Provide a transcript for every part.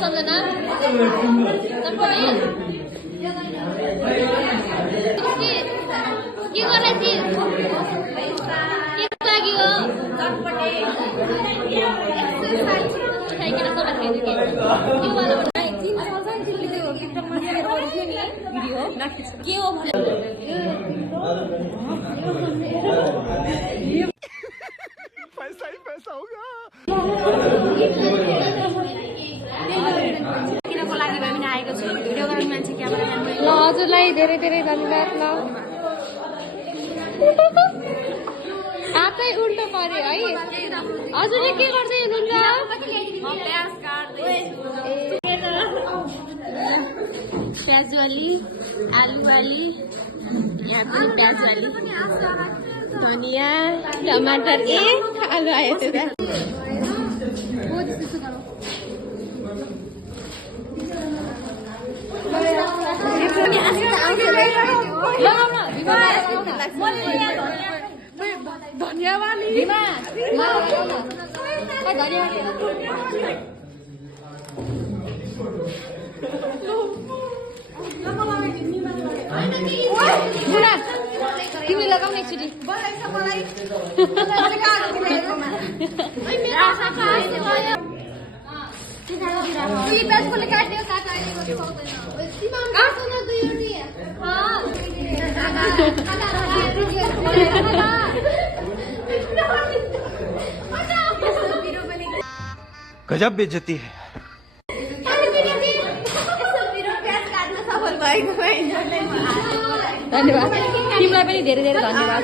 सम्झना तपाईँ के गर्ने थिए के लागि हो के हो पैसा ही पैसा होगा किनको लागि भए पनि आएको छु भिडियो गर्ने मान्छे क्यामेराम्यान ल हजुरलाई धेरै धेरै धन्यवाद ल हातै उल्टो पर्यो है हजुरले के गर्दै हुनुहुन्छ प्याज वाली आलू वाली यहाँ पनि प्याज वाली धनिया टमाटर आलु आयो त्यो बुढा तिमी लगाउने एकचोटि गजब बेइज्जती है धन्यवाद तिमीलाई पनि धेरै धेरै धन्यवाद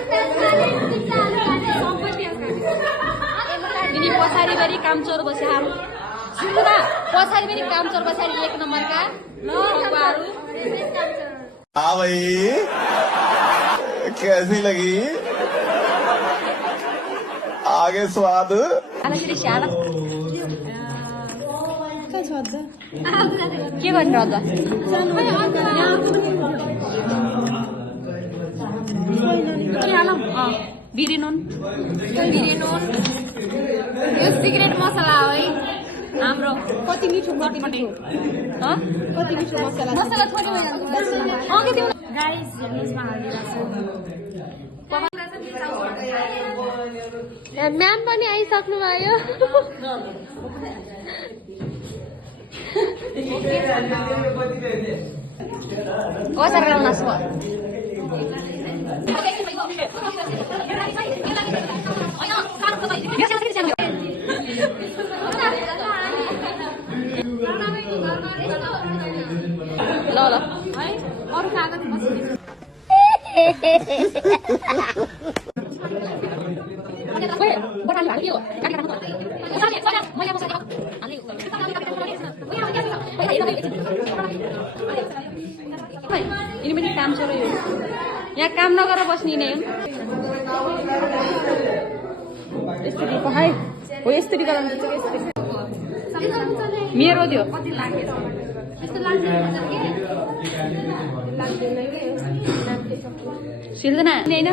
यिनी पछाडि पनि कामचोर बसेर सुन्नुना पछाडि पनि कामचोर बसेर एक नम्बरका लौवाहरू हाँ भाई कैसी लगी आगे स्वाद आलाखेरि स्याला के गर्ने अझ बिरे नुन यो सिक्रेट मसला हो है हाम्रो कति मिठो कति मिठो मसला मसला थोरै भइरहेको गाइस यसमा हालिरहेको म्याम पनि आइसक्नु भयो कसरी लाउन सक्छ ल ल है अरु कागज बस्नु बटाली हाल्यो यिनी पनि काम छोरो यो यहाँ काम नगरेर बस्ने नै यसरी पहाइ हो यसरी गराउनु मेरो त्यो सिर्जना होइन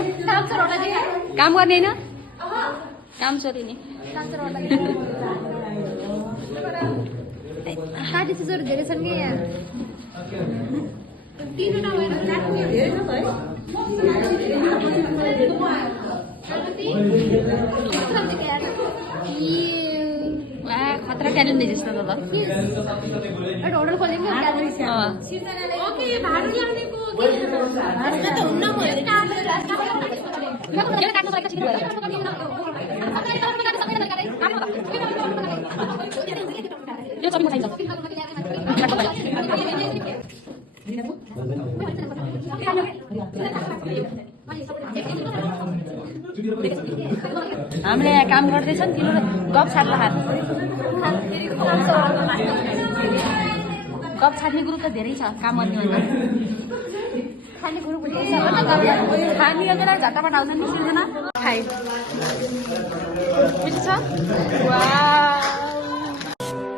काम गर्ने होइन काम छोरी नि काटी चिजहरू धेरै छन् कि यहाँ खतरा ट्यालेन्ट जस्तो त होटल खोलेको यो सबै खाइन्छ हामीले यहाँ काम गर्दैछन् तिनीहरू गफ छाड्ला हात गफ छाड्ने ग्रुप त धेरै छ काम गर्ने होइन खाने ग्रुप खाने बेला झट्टाबाट आउँछ नि सिर्जना खाइ मिठो छ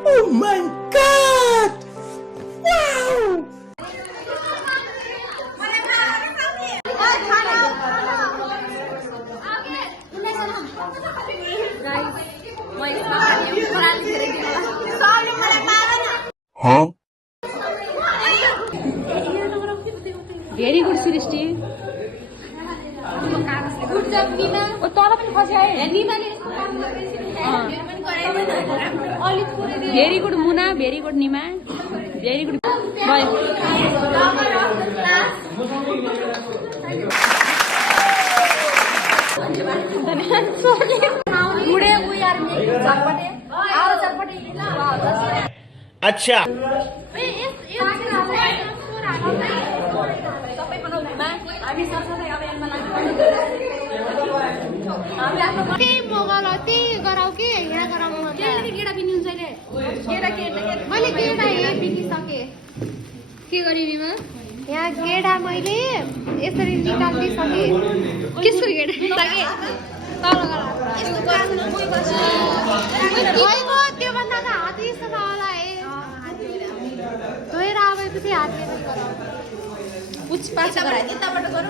Oh my God! Wow! म यसमा खाने भेरी गुड सृष्टि तल पनि खस्यो very good Muna very good Nima very good भयो अच्छा के गरिबीमा यहाँ गेडा मैले यसरी निकाल्दिसके कसरी गेडा त्योभन्दा त हात यस्तो होला धोएर आएपछि हात उताबाट गर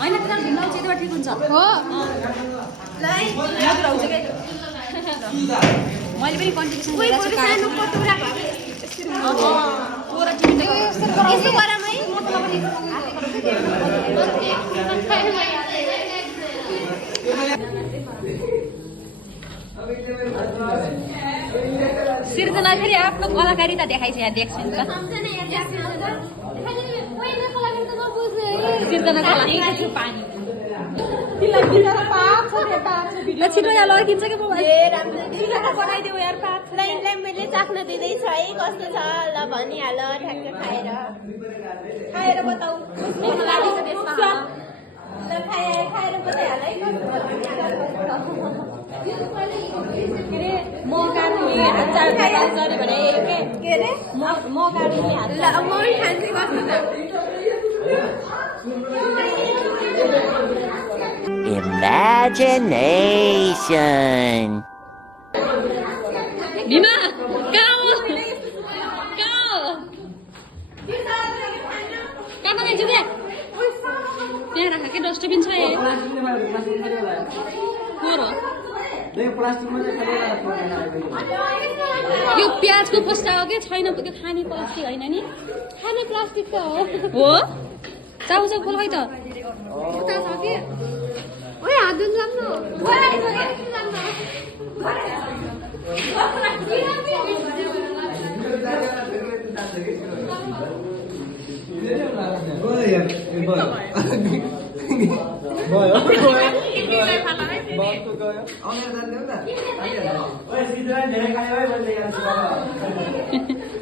होइन त्यताबाट ठिक हुन्छ हो मैले पनि कन्ट्रिब्युसन सिर्जना फेरि आफ्नो कलाकारिता देखाइछ यहाँ देख्छ नि त सिर्जनाको लागि पानी छिटो यहाँ लगिन्छ कि बनाइदेऊ यार लाइनलाई मैले चाख्न दिँदैछ है कस्तो छ ल भनिहाल ठ्याक्क खाएर बताऊ खाएर बताइहाल है म काट्ने अचार भने के अरे म काट्ने हात म खान्छु बस्नु त Imagination. Bima, kau. Kau makan juga? Biar rakyat dustbin saya. Moro. यो प्याजको खोस्टा हो कि छैन त्यो खाने प्लास्टिक होइन नि खाने प्लास्टिक त हो चाउ चाउ खोल खै त उता छ के ओइ हात धुन जान्नु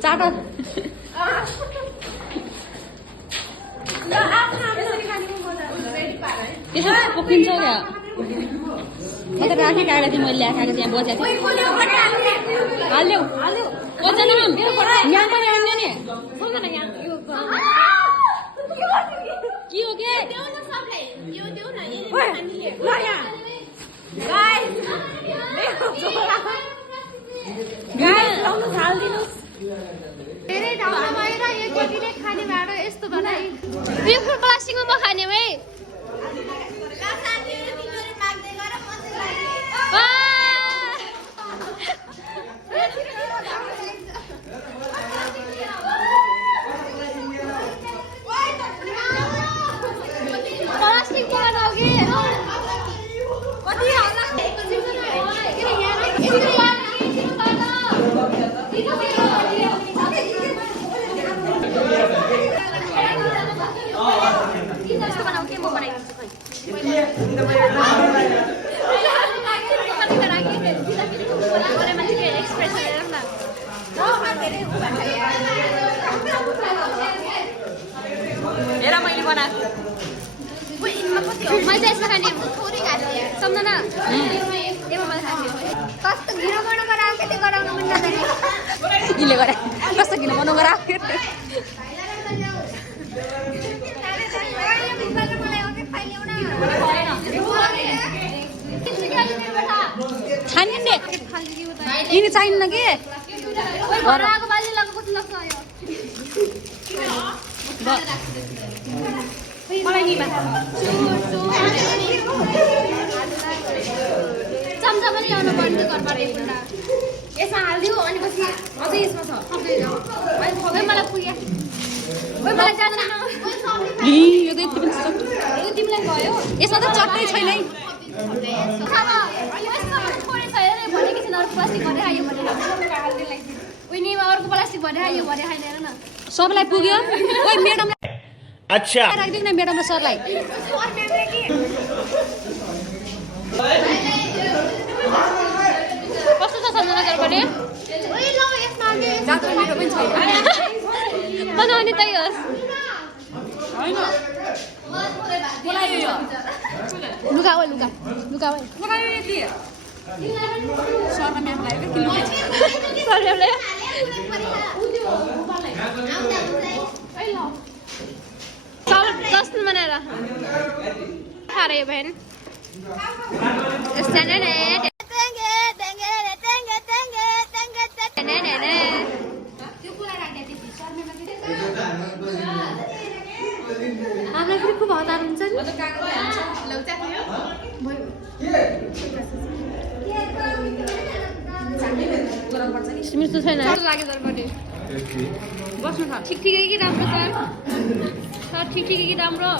चाट त्यसो पोखिन्छ क्या म त राखेँ कागती मैले ल्याएको त्यहाँ बसेको थिएँ हाल्देऊ बच्चा यहाँ पनि हाल्ने नि के हो के धेरै ठाउँमा बाहिर यो केटीले खाने भाँडो यस्तो बनाए यो प्लास्टिकमा खाने भाइ प्लास्टिक बनाऊ कि कति होला यस्तो बनाऊ के म बनाइदिन्छु हेर मैले बनाएको मैले यसमा खाने सम्झना कस्तो घिरो बनाउनु गराएको त्यो गराउनु पनि नजाने किले गरे कस्तो किन बनाउ गरा छानिन् दे यिनी चाहिन्न के घरको बाल्ने लगाएको कति लाग्छ मलाई नि चम्चा पनि ल्याउनु पर्ने घरबाट एउटा यसमा हालिदियो अनि अझै यसमा छ मलाई पुग्यो मलाई जाँदैन यो त यति पनि छ। यो तिमीलाई गयो यसमा त चट्टै छैन है। थोरै छ हेर भनेको छैन अर्को प्लास्टिक भनेर आयो भनेर उनीमा अर्को प्लास्टिक भनेर आयो भने खाइन हेर न सबलाई पुग्यो। ओइ म्याडमलाई अच्छा राखिदिनु न म्याडम र सरलाई। कस्तो छ सम्झना गरबडे जात्रा मिठो पनि छैन। बनाउने त्यही होस् लुगा ओ लुगा लुगा ओ सरले चल जस्तो बनाएर खारे बहन हामीलाई फेरि खूब हतार हुन्छ नि। मिर्चो छैन लाग्यो दरबारे बस्नु छ। ठिक ठिकै कि राम्रो सर सर ठिक ठिकै कि राम्रो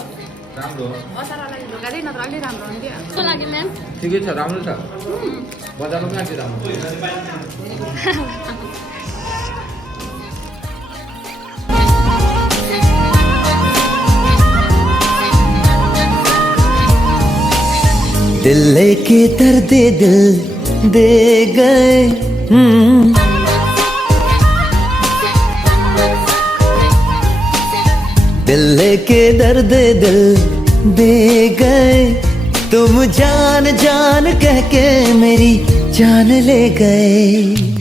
राम्रो असारलाई ढोकादै नत्र अलि राम्रो हुन्थ्यो। कस्तो लाग्यो म्याम ठिकै छ राम्रो छ बजारमा पनि अझै राम्रो दिल लेके दर्द दिल दे गए दिल लेके दर्द दिल दे गए तुम जान जान कह के मेरी जान ले गए